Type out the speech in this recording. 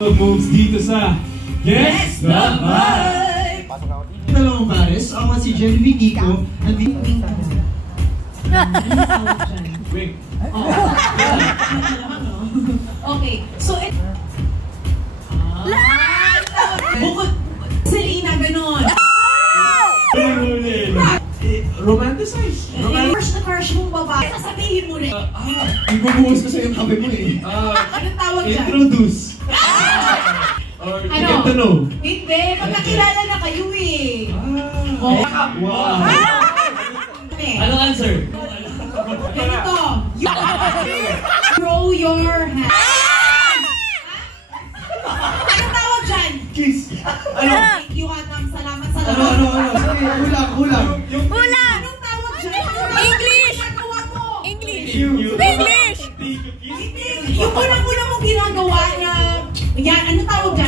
Moves dito sa Guess the Vibe! Dalawang pares, ako si Jelly Nico at Wing. Okay, so bukod Selena, ganon. Romanticize. Crush na crush mong babae, sasabihin mo rin. ibubuhos ko sa yung kape mo eh. Anong tawag dyan? Introduce. Or to get to know. Hindi, magkakilala na kayo eh. Wow. Ano answer? Ganito. Throw your hand. Anong tawag dyan? Kiss. Thank you, Adam. Salamat sa lahat. Sorry, hulang. Hula! Anong tawag dyan? English! Ginagawa mo? English! English! Yung unang-una mong ginagawa na, yan, anong tawag dyan?